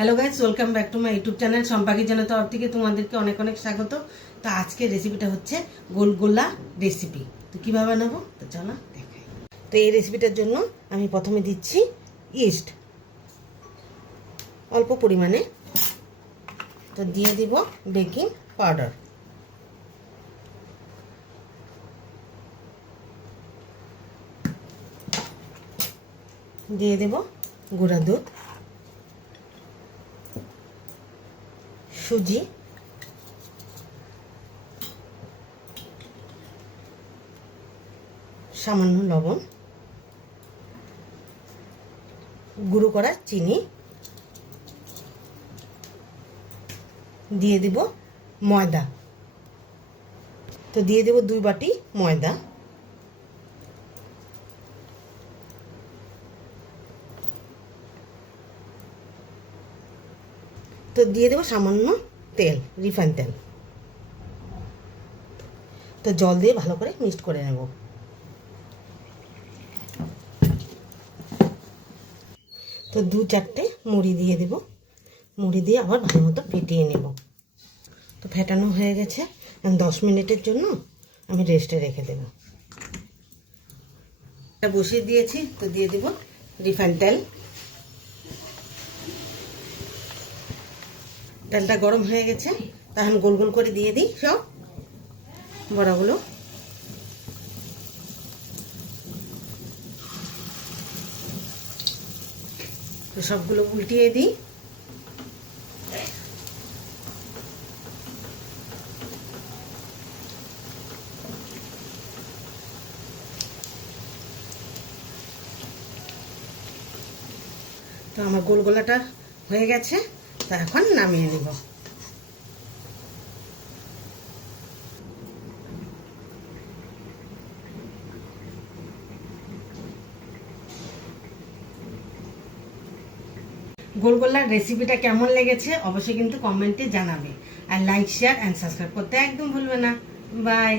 Hello guys, welcome back to my YouTube channel সম্পাকি channel তরফ থেকে তোমাদেরকে অনেক অনেক স্বাগত। তো আজকের রেসিপিটা হচ্ছে গোলগোলা রেসিপি। তো কীভাবে বানাবো তো চলো দেখাই। তো এই রেসিপিটার জন্য আমি প্রথমে দিচ্ছি ইস্ট অল্প পরিমাণে, তো দিয়ে দিব বেকিং পাউডার, দিয়ে দেব গুঁড়া দুধ, সুজি, সামান্য লবণ, গুঁড়ো করা চিনি, দিয়ে দিব ময়দা। তো দিয়ে দেব 2 বাটি ময়দা, তো দিয়ে দেব সামান্য তেল, রিফাইন তেল। তো জল দিয়ে ভালো করে মিক্সড করে নেব। তো 2-4টে মুড়ি দিয়ে দেব, মুড়ি দিয়ে আবার ভালো মতো ফেটিয়ে নেব। তো ফেটানো হয়ে গেছে, 10 মিনিটের জন্য আমি রেস্টে রেখে দেব। এটা বসিয়ে দিয়েছি, তো দিয়ে দেব রিফাইন তেল। তেলটা গরম হয়ে গেছে, তখন গোল গোল করে দিয়ে দিই সব বড়াগুলো। তো সবগুলো উল্টিয়ে দিই। তো আমার গোলগোলাটা হয়ে গেছে, তো এখন নামিয়ে নেব। গোলগোলার রেসিপিটা কেমন লেগেছে অবশ্যই কিন্তু কমেন্টে জানাবে, আর লাইক, শেয়ার অ্যান্ড সাবস্ক্রাইব করতে একদম ভুলবে না। বাই।